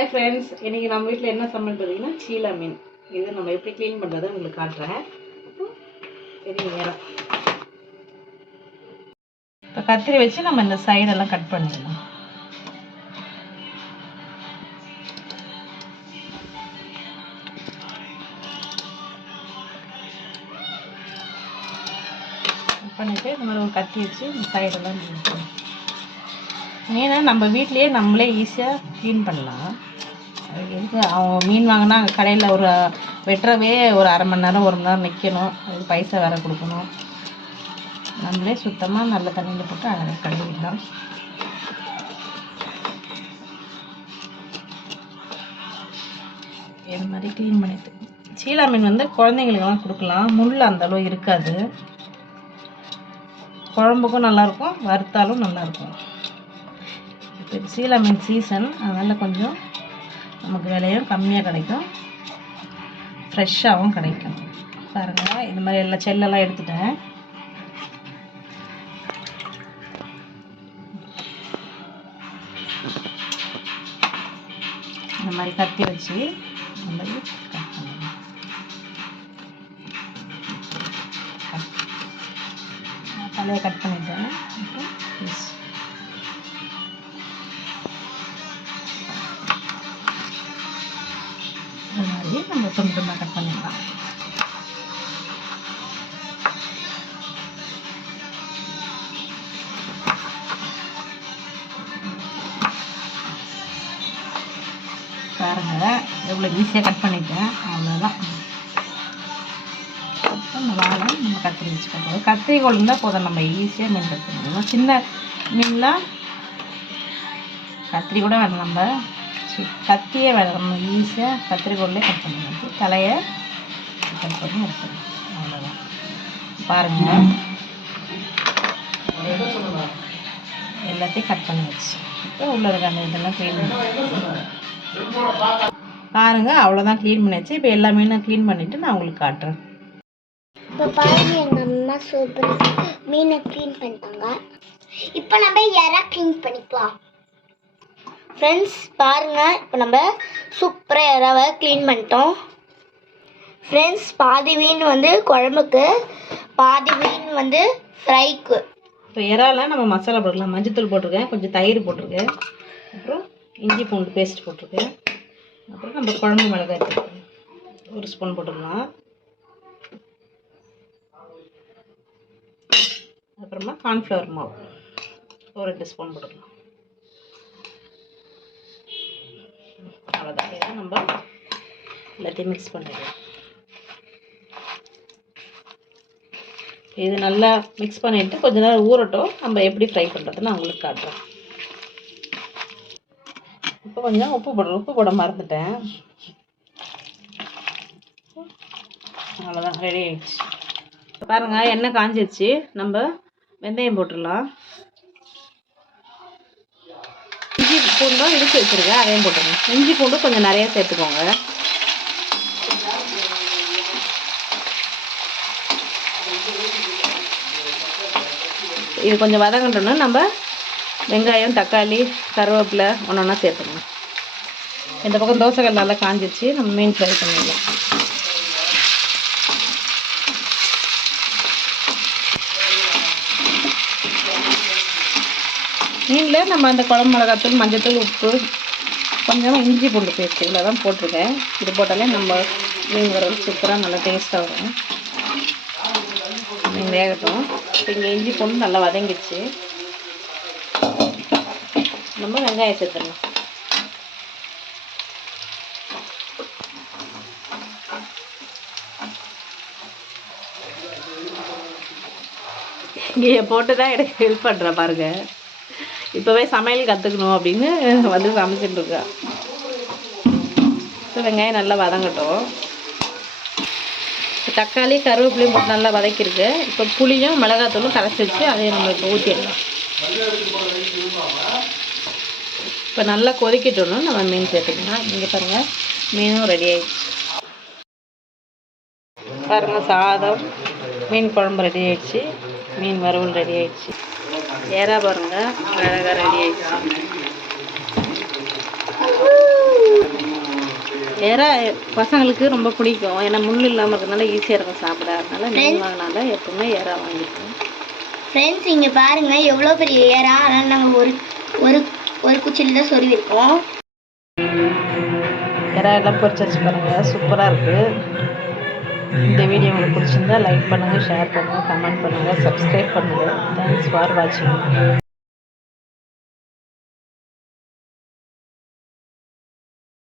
Hi friends, இன்றைக்கி நம்ம வீட்டில் என்ன சமையல் பார்த்தீங்கன்னா சீலா மீன். இது நம்ம எப்படி க்ளீன் பண்ணுறதை உங்களுக்கு காட்டுறேன். சரி, நேரம் இப்போ கத்திரி வச்சு நம்ம இந்த சைடெல்லாம் கட் பண்ணிடலாம். பண்ணிவிட்டு இந்த மாதிரி ஒரு கத்தி வச்சு இந்த சைடெல்லாம் மீனை நம்ம வீட்லேயே நம்மளே ஈஸியாக க்ளீன் பண்ணலாம். எதுக்கு அவங்க மீன் வாங்கினா அங்கே கடையில் ஒரு வெட்டுறவே ஒரு அரை மணி நேரம் 1 மணி நேரம் நிற்கணும், அதுக்கு பைசா வேறு கொடுக்கணும். நம்மளே சுத்தமாக நல்ல தண்ணியில் போட்டு அழகாக கழுவிடலாம். இது மாதிரி க்ளீன் பண்ணிட்டு சீலா மீன் வந்து குழந்தைங்களுக்கெல்லாம் கொடுக்கலாம். முள் அந்தளவு இருக்காது, குழம்புக்கும் நல்லாயிருக்கும், வறுத்தாலும் நல்லாயிருக்கும். இப்போ சீலா மீன் சீசன், அதனால் கொஞ்சம் நமக்கு விலையும் கம்மியாக கிடைக்கும், ஃப்ரெஷ்ஷாகவும் கிடைக்கும். பாருங்கள், இந்த மாதிரி எல்லாம் செல்லெல்லாம் எடுத்துட்டேன். இந்த மாதிரி கத்தி வச்சு இந்த மாதிரி கட் பண்ணணும். தலையை கட் பண்ணிட்டேன். இந்த மாதிரி நம்ம துண்டு துண்டாக கட் பண்ணிடலாம். பாருங்க, எவ்வளோ ஈஸியாக கட் பண்ணிட்டேன். அவ்வளோதான். இந்த வாழை நம்ம கத்திரி வச்சு கட்டுவோம். கத்திரி கோல் இருந்தால் போதும், நம்ம ஈஸியாக மீன் கட் பண்ணிடணும். சின்ன மீன்லாம் கத்திரி கூட வேணும், நம்ம கத்தியே வேணும். நம்ம ஈஸியாக கத்திரிக்கோல்லே கட் பண்ணிடணும். தலையை கட் பண்ணி எடுத்துடணும். அவ்வளோதான். பாருங்கள், எல்லாத்தையும் கட் பண்ணி வச்சு இப்போ உள்ள இருக்க அந்த இதெல்லாம் க்ளீன் பண்ணி பாருங்கள். அவ்வளோதான், க்ளீன் பண்ணியாச்சு. இப்போ எல்லா மீனும் க்ளீன் பண்ணிவிட்டு நான் உங்களுக்கு காட்டுறேன். இப்போ பாருங்க, எங்கள் அம்மா சூப்பராக மீனை க்ளீன் பண்ணிட்டாங்க. இப்போ நம்ம இறா க்ளீன் பண்ணிக்கலாம். ஃப்ரெண்ட்ஸ் பாருங்கள், இப்போ நம்ம சூப்பராக இறாவை க்ளீன் பண்ணிட்டோம். ஃப்ரெண்ட்ஸ், பாதி மீன் வந்து குழம்புக்கு, பாதி மீன் வந்து ஃப்ரைக்கு. இப்போ இறாலாம் நம்ம மசாலா போட்டுக்கலாம். மஞ்சத்தூள் போட்டிருக்கேன், கொஞ்சம் தயிர் போட்டிருக்கேன், அப்புறம் இஞ்சி பூண்டு பேஸ்ட் போட்டிருக்கேன், அப்புறம் நம்ம குழம்பு மிளகாய் தூள் 1 ஸ்பூன் போட்டுக்கலாம். அப்புறமா கார்ன்ஃப்ளவர் மாவு ஒரு 2 ஸ்பூன் போட்டுக்கலாம். அவ்வளோதான். இதை நம்ம எல்லாத்தையும் மிக்ஸ் பண்ணிடலாம். இது நல்லா மிக்ஸ் பண்ணிவிட்டு கொஞ்ச நேரம் ஊறட்டும். நம்ம எப்படி ஃப்ரை பண்ணுறதுன்னு நான் உங்களுக்கு காட்டுறேன். இப்போ கொஞ்சம் உப்பு போட மறந்துட்டேன். அவ்வளோதான், ரெடி ஆகிடுச்சு. பாருங்கள், எண்ணெய் காஞ்சிடுச்சு. நம்ம வெந்தயம் போட்டுடலாம். இஞ்சி பூண்டும் இடித்து வச்சுருக்கேன், அதையும் போட்டுருங்க. இஞ்சி பூண்டும் கொஞ்சம் நிறைய சேர்த்துக்கோங்க. இது கொஞ்சம் வதங்கட்டோன்னா நம்ம வெங்காயம், தக்காளி, கருவேப்பிலை ஒன்றா சேர்த்துக்கணும். இந்த பக்கம் தோசைக்கல் நல்லா காஞ்சிச்சு. நம்ம மீன் ஃப்ரை பண்ணிடலாம். மீனில் நம்ம அந்த குழம்பு மிளகாத்தூள், மஞ்சத்தூள், உப்பு, கொஞ்சமாக இஞ்சி பூண்டு பேஸ்ட் இவ்வளோ தான் போட்டிருக்கேன். இது போட்டாலே நம்ம மீன் வறுவல் சூப்பராக நல்லா டேஸ்ட்டாக வரும். மீன் வேகட்டும். இப்போ இங்கே இஞ்சி பூண்டு நல்லா வதங்கிடுச்சு. நம்ம வெங்காயம் சேர்த்துடலாம். இங்கே போட்டு தான் எனக்கு ஹெல்ப் பண்ணுறேன் பாருங்கள். இப்போவே சமையல் கற்றுக்கணும் அப்படின்னு வந்து சமைச்சிட்ருக்கேன். இப்போ வெங்காயம் நல்லா வதங்கட்டும். இப்போ தக்காளி, கருவேப்பிலையும் போட்டு நல்லா வதக்கிருக்கு. இப்போ புளியும் மிளகாத்தூளும் கரைச்சி வச்சு அதையும் நம்ம இப்போ ஊற்றிடலாம். இப்போ நல்லா கொதிக்கிட்டோன்னு நம்ம மீன் சேர்த்துக்கலாம். இங்கே பாருங்கள், மீனும் ரெடி ஆகிடுச்சு. பாருங்கள், சாதம், மீன் குழம்பு ரெடி ஆகிடுச்சு, மீன் வறுவல் ரெடி ஆகிடுச்சு. ஏறா பாருங்கள், அழகாக ரெடி ஆகிடுச்சு. எறா பசங்களுக்கு ரொம்ப பிடிக்கும். ஏன்னா முள் இல்லாமல் இருக்கிறதுனால ஈஸியாக இருக்கும் சாப்பிட. அதனால மீன் வாங்கினால எப்பவுமே எறா வாங்கிப்போம். ஃப்ரெண்ட்ஸ் இங்கே பாருங்கள் எவ்வளோ பெரிய ஏறா. அதனால் நாங்கள் ஒரு ஒரு ஒரு குச்சியில் தான் சொருவிருக்கோம். எறா எல்லாம் பொரிச்சு வச்சு பாருங்கள், சூப்பராக இருக்குது. இந்த வீடியோ உங்களுக்கு பிடிச்சிருந்தா லைக் பண்ணுங்கள், ஷேர் பண்ணுங்கள், கமெண்ட் பண்ணுங்கள், சப்ஸ்கிரைப் பண்ணுங்கள். தேங்க்ஸ் ஃபார் வாட்சிங்.